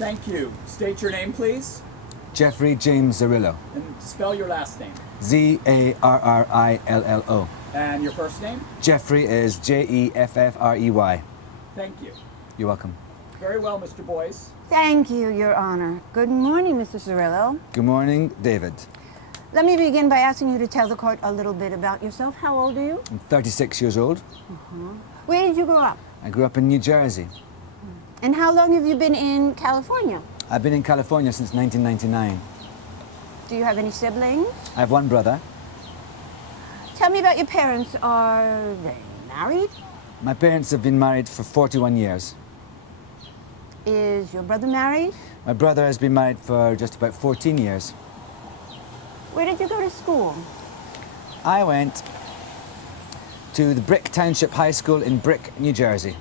Thank you. State your name, please. Jeffrey James Zarillo. And spell your last name. Zarrillo. And your first name? Jeffrey is Jeffrey. Thank you. You're welcome. Very well, Mr. Boyce. Thank you, Your Honor. Good morning, Mr. Zarillo. Good morning, David. Let me begin by asking you to tell the court a little bit about yourself. How old are you? I'm 36 years old. Where did you grow up? I grew up in New Jersey. And how long have you been in California? I've been in California since 1999. Do you have any siblings? I have one brother. Tell me about your parents. Are they married? My parents have been married for 41 years. Is your brother married? My brother has been married for just about 14 years. Where did you go to school? I went to the Brick Township High School in Brick, New Jersey.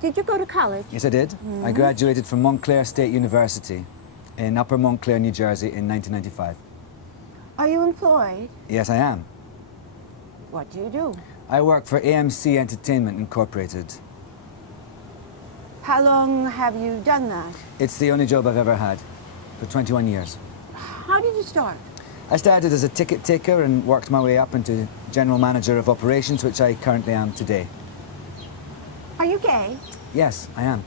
Did you go to college? Yes, I did. I graduated from Montclair State University in Upper Montclair, New Jersey in 1995. Are you employed? Yes, I am. What do you do? I work for AMC Entertainment Incorporated. How long have you done that? It's the only job I've ever had for 21 years. How did you start? I started as a ticket taker and worked my way up into General Manager of Operations, which I currently am today. Are you gay? Yes, I am.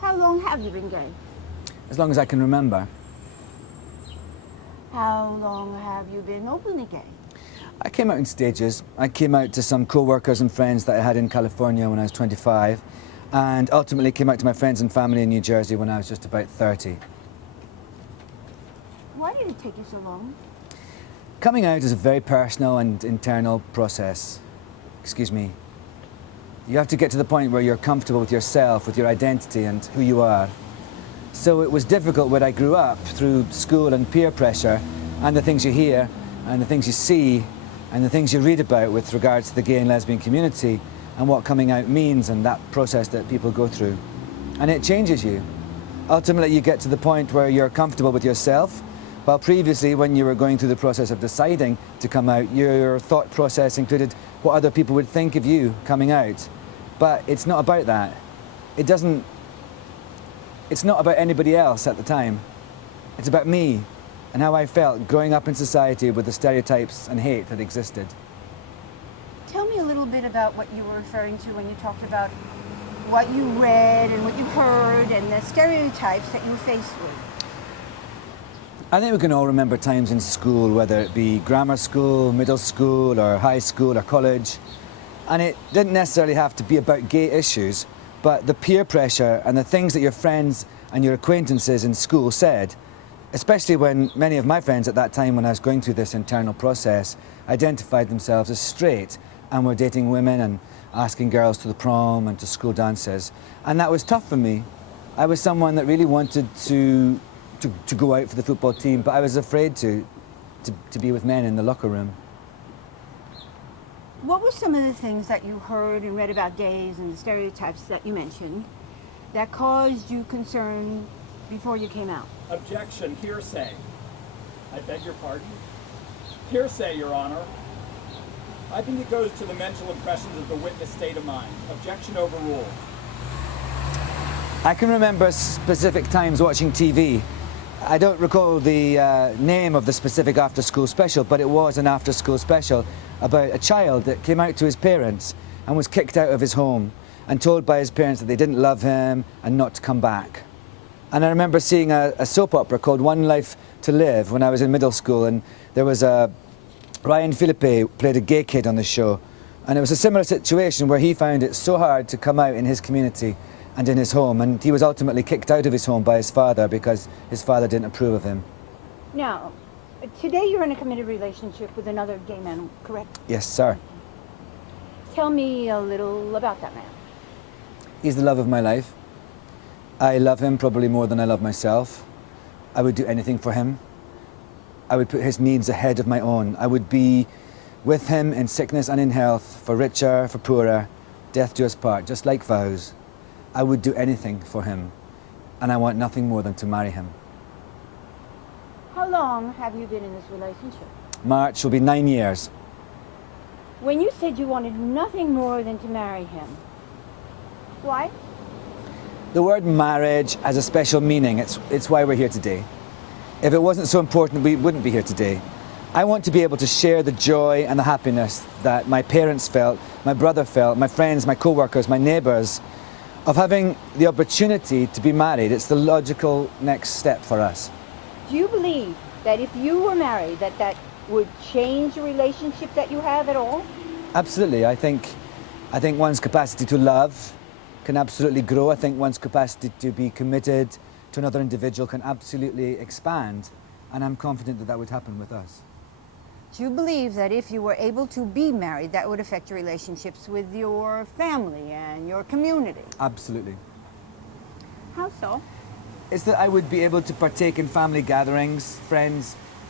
How long have you been gay? As long as I can remember. How long have you been openly gay? I came out in stages. I came out to some co-workers and friends that I had in California when I was 25, and ultimately came out to my friends and family in New Jersey when I was just about 30. Why did it take you so long? Coming out is a very personal and internal process. Excuse me. You have to get to the point where you're comfortable with yourself, with your identity and who you are. So it was difficult when I grew up through school and peer pressure and the things you hear and the things you see and the things you read about with regards to the gay and lesbian community and what coming out means and that process that people go through. And it changes you. Ultimately, you get to the point where you're comfortable with yourself, while previously, when you were going through the process of deciding to come out, your thought process included what other people would think of you coming out. But it's not about that. It's not about anybody else at the time. It's about me and how I felt growing up in society with the stereotypes and hate that existed. Tell me a little bit about what you were referring to when you talked about what you read and what you heard and the stereotypes that you were faced with. I think we can all remember times in school, whether it be grammar school, middle school, or high school, or college. And it didn't necessarily have to be about gay issues, but the peer pressure and the things that your friends and your acquaintances in school said, especially when many of my friends at that time when I was going through this internal process identified themselves as straight and were dating women and asking girls to the prom and to school dances. And that was tough for me. I was someone that really wanted to go out for the football team, but I was afraid to be with men in the locker room. What were some of the things that you heard and read about gays and the stereotypes that you mentioned that caused you concern before you came out? Objection, hearsay. I beg your pardon? Hearsay, Your Honor. I think it goes to the mental impressions of the witness' state of mind. Objection overruled. I can remember specific times watching TV. I don't recall the name of the specific after-school special, but it was an after-school special about a child that came out to his parents and was kicked out of his home and told by his parents that they didn't love him and not to come back. And I remember seeing a soap opera called One Life to Live when I was in middle school, and there was Ryan Philippe played a gay kid on the show, and it was a similar situation where he found it so hard to come out in his community and in his home, and he was ultimately kicked out of his home by his father because his father didn't approve of him. Now, today you're in a committed relationship with another gay man, correct? Yes, sir. Tell me a little about that man. He's the love of my life. I love him probably more than I love myself. I would do anything for him. I would put his needs ahead of my own. I would be with him in sickness and in health, for richer, for poorer, death do us part, just like vows. I would do anything for him, and I want nothing more than to marry him. How long have you been in this relationship? March will be 9 years. When you said you wanted nothing more than to marry him, why? The word marriage has a special meaning. It's why we're here today. If it wasn't so important, we wouldn't be here today. I want to be able to share the joy and the happiness that my parents felt, my brother felt, my friends, my co-workers, my neighbours, of having the opportunity to be married. It's the logical next step for us. Do you believe that if you were married, that would change the relationship that you have at all? Absolutely. I think one's capacity to love can absolutely grow. I think one's capacity to be committed to another individual can absolutely expand. And I'm confident that that would happen with us. Do you believe that if you were able to be married, that would affect your relationships with your family and your community? Absolutely. How so? It's that I would be able to partake in family gatherings,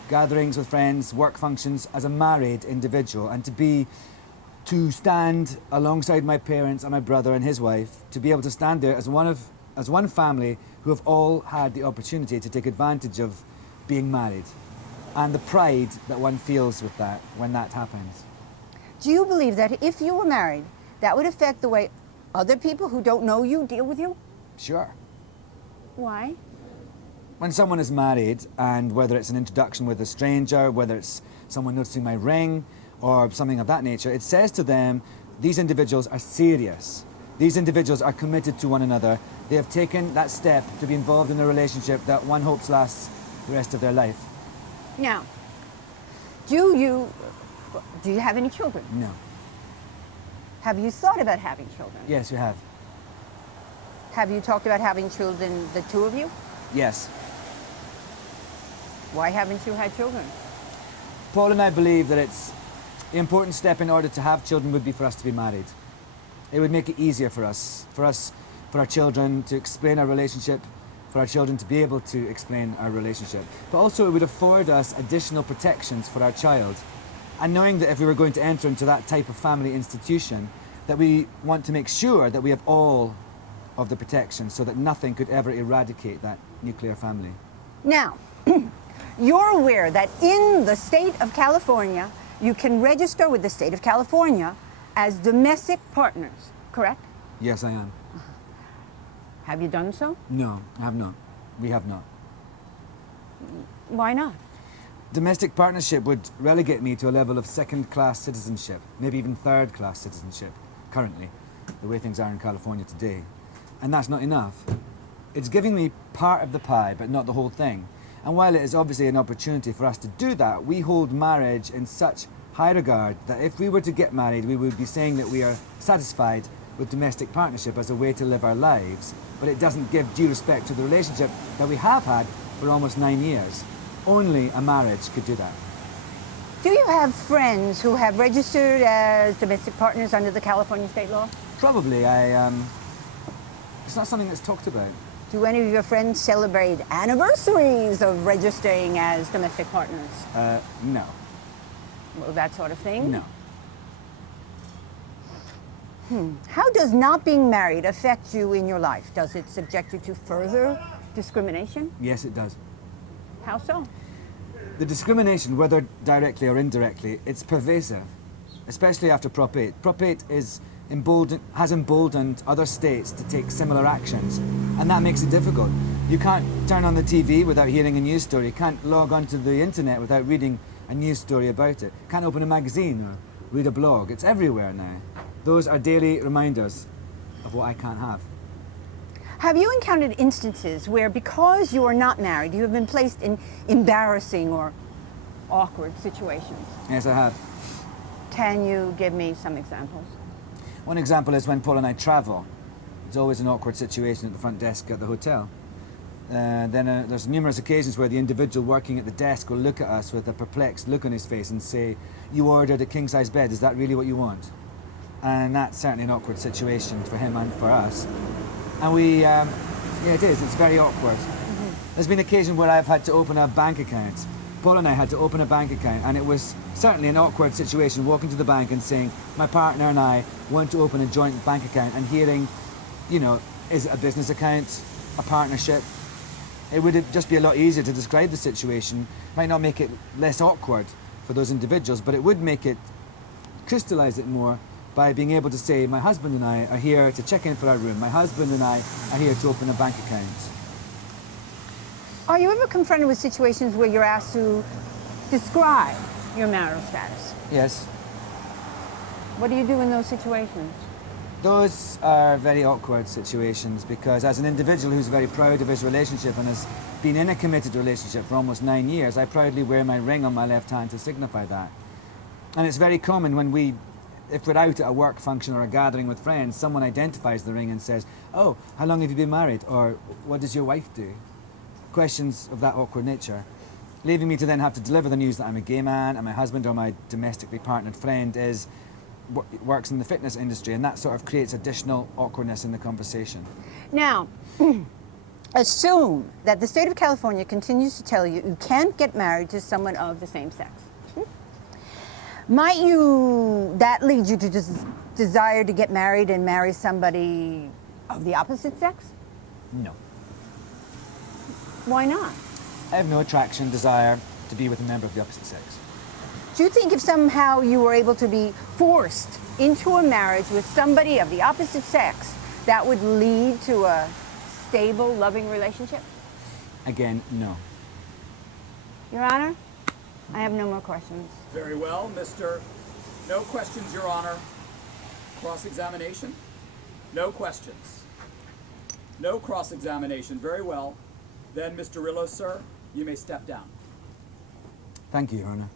gatherings with friends, work functions as a married individual, and to stand alongside my parents and my brother and his wife, to be able to stand there as one family who have all had the opportunity to take advantage of being married, and the pride that one feels with that when that happens. Do you believe that if you were married, that would affect the way other people who don't know you deal with you? Sure. Why? When someone is married, and whether it's an introduction with a stranger, whether it's someone noticing my ring, or something of that nature, it says to them, these individuals are serious. These individuals are committed to one another. They have taken that step to be involved in a relationship that one hopes lasts the rest of their life. Now, do you have any children? No. Have you thought about having children? Yes, we have. Have you talked about having children, the two of you? Yes. Why haven't you had children? Paul and I believe that the important step in order to have children would be for us to be married. It would make it easier for our children to explain our relationship, for our children to be able to explain our relationship. But also it would afford us additional protections for our child. And knowing that if we were going to enter into that type of family institution, that we want to make sure that we have all of the protections so that nothing could ever eradicate that nuclear family. Now, you're aware that in the state of California, you can register with the state of California as domestic partners, correct? Yes, I am. Have you done so? No, I have not. We have not. Why not? Domestic partnership would relegate me to a level of second-class citizenship, maybe even third-class citizenship, currently, the way things are in California today. And that's not enough. It's giving me part of the pie, but not the whole thing. And while it is obviously an opportunity for us to do that, we hold marriage in such high regard that if we were to get married, we would be saying that we are satisfied with domestic partnership as a way to live our lives, but it doesn't give due respect to the relationship that we have had for almost 9 years. Only a marriage could do that. Do you have friends who have registered as domestic partners under the California state law? Probably. It's not something that's talked about. Do any of your friends celebrate anniversaries of registering as domestic partners? No. Well, that sort of thing? No. How does not being married affect you in your life? Does it subject you to further discrimination? Yes, it does. How so? The discrimination, whether directly or indirectly, it's pervasive, especially after Prop 8. Prop 8 has emboldened other states to take similar actions, and that makes it difficult. You can't turn on the TV without hearing a news story. You can't log onto the internet without reading a news story about it. Can't open a magazine or read a blog. It's everywhere now. Those are daily reminders of what I can't have. Have you encountered instances where, because you are not married, you have been placed in embarrassing or awkward situations? Yes, I have. Can you give me some examples? One example is when Paul and I travel. It's always an awkward situation at the front desk at the hotel. There's numerous occasions where the individual working at the desk will look at us with a perplexed look on his face and say, "You ordered a king-size bed, is that really what you want?" And that's certainly an awkward situation for him and for us. And yeah, it is, it's very awkward. There's been occasion where I've had to open a bank account. Paul and I had to open a bank account, and it was certainly an awkward situation walking to the bank and saying, my partner and I want to open a joint bank account, and hearing, is it a business account, a partnership? It would just be a lot easier to describe the situation. Might not make it less awkward for those individuals, but it would make it crystallize it more by being able to say, my husband and I are here to check in for our room. My husband and I are here to open a bank account. Are you ever confronted with situations where you're asked to describe your marital status? Yes. What do you do in those situations? Those are very awkward situations because as an individual who's very proud of his relationship and has been in a committed relationship for almost 9 years, I proudly wear my ring on my left hand to signify that. And it's very common when if we're out at a work function or a gathering with friends, someone identifies the ring and says, oh, how long have you been married? Or what does your wife do? Questions of that awkward nature. Leaving me to then have to deliver the news that I'm a gay man and my husband or my domestically partnered friend works in the fitness industry, and that sort of creates additional awkwardness in the conversation. Now, assume that the state of California continues to tell you you can't get married to someone of the same sex. Might that lead you to just desire to get married and marry somebody of the opposite sex? No. Why not? I have no attraction, desire to be with a member of the opposite sex. Do you think if somehow you were able to be forced into a marriage with somebody of the opposite sex, that would lead to a stable, loving relationship? Again, no. Your Honor, I have no more questions. Very well, Mr. No questions, Your Honor. Cross-examination? No questions. No cross-examination. Very well. Then, Mr. Rillo, sir, you may step down. Thank you, Your Honor.